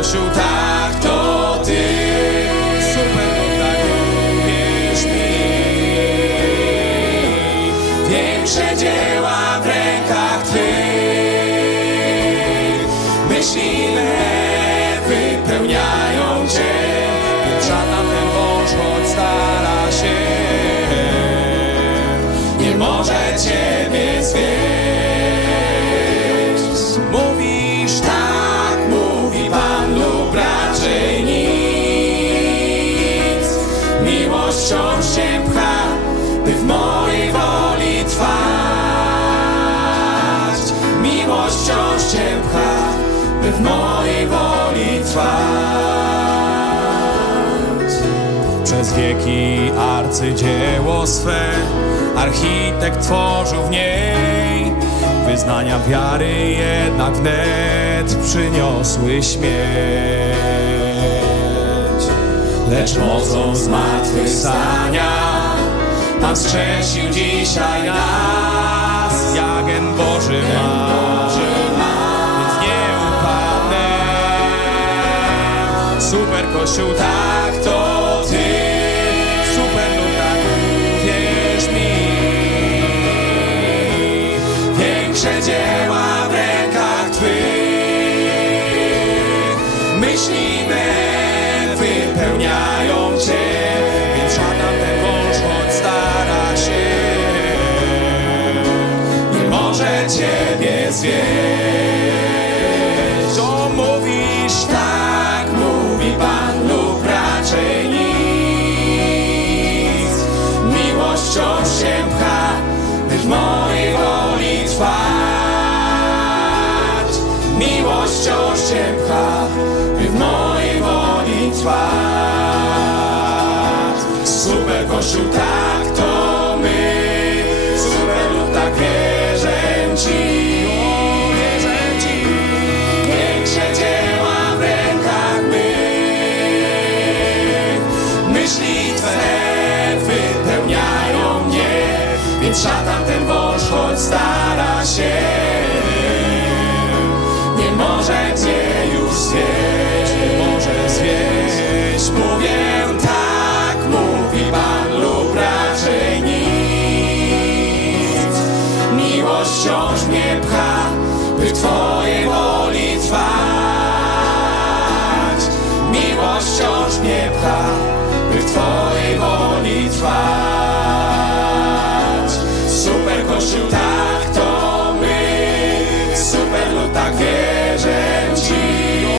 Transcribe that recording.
Kościół, tak to Ty. Super, no tak, wierz mi. Większe dzieła w rękach Twych. Myśli wypełniają Cię. Żaden ten wąż, choć stara się, nie może Ciebie zwieść. Miłość wciąż Cię pcha, by w mojej woli trwać. Miłość wciąż Cię pcha, by w mojej woli trwać. Przez wieki arcydzieło swe Architekt tworzył w niej Wyznania wiary jednak wnet Przyniosły śmierć Lecz mocą zmartwychwstania Pan skrzesił dzisiaj nas. Jagen Boży ma Więc nie upadnę. Super Kościół, tak to Ty. Super, no tak, wierz mi. Większe dzieła w rękach Twych. Myśli me wypełniają Cię Więc żaden ten wąż, choć stara się. Nie może Ciebie zwieść. O, mówisz? Tak, mówi Pan lub raczej nic. Miłość wciąż się pcha, by w mojej woli trwać. Miłość wciąż się pcha, by w mojej woli trwać Kościół, tak to my. Super lub tak wierzę Ci. Większe dzieła w rękach mych Myśli Twe wypełniają mnie Więc szatan ten wąż, choć stara się Nie może mnie już zwieść. Nie może zwieść. Mówię wciąż mnie pcha, by w Twojej